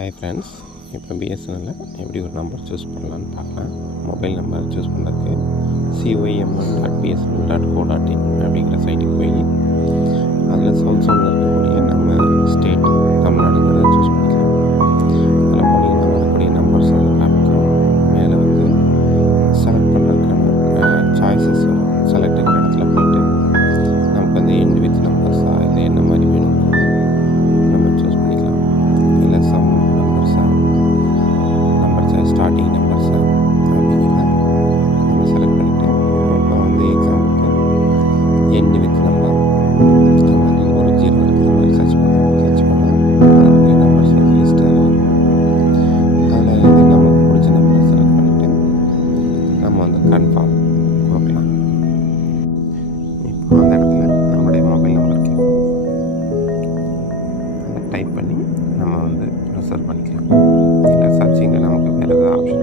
Hi friends, இப்போ பிஎஸ்என்எல்லில் எப்படி ஒரு நம்பர் சூஸ் பண்ணலான்னு பார்க்கலாம். மொபைல் நம்பர் சூஸ் பண்ணுறதுக்கு COIML.bsnl.co.in அப்படிங்கிற சைட்டுக்கு போய் அதில் சவுத் சவுண்டில் இருக்கக்கூடிய நம்ம ஸ்டேட் தமிழ்நாடுங்கிறத சூஸ் பண்ணிக்கலாம். அதில் போனீங்கன்னா வரக்கூடிய நம்பர்ஸ் அதில் காமிக்கும். மேலே வந்து செலக்ட் பண்ணுறதுக்கான சாய்ஸஸ் வரும். செலக்டுங்கிற இடத்துல போயிட்டு நமக்கு வந்து எண்ட் வித் நம்பர்ஸா இல்லை என்ன மாதிரி வேணும் நம்ம சூஸ் பண்ணிக்கலாம். இல்லை சம் நம்பர்ஸா, ஸ்டார்டிங் நம்பர்ஸா அப்படிங்கிறத நம்ம செலக்ட் பண்ணிவிட்டு இப்போ வந்து எக்ஸாம்பிளுக்கு எண்ட் வித் நம்பர் நம்ம வந்து ஒரு 0 இருக்கிற மாதிரி சர்ச் பண்ணலாம். அதனுடைய நம்பர்ஸ் வந்து லிஸ்ட்டாக வரும். அதில் இது நமக்கு பிடிச்ச நம்பரை செலக்ட் பண்ணிவிட்டு நம்ம வந்து கன்ஃபார்ம் கொடுக்கலாம். இப்போ அந்த இடத்துல நம்மளுடைய மொபைல் நம்பர் கேட்கும். அதை டைப் பண்ணி நம்ம வந்து ரிசர்வ் பண்ணிக்கலாம். இல்லை சர்ச்சிங்கில் நமக்கு வேறு ஏதாவது ஆப்ஷன்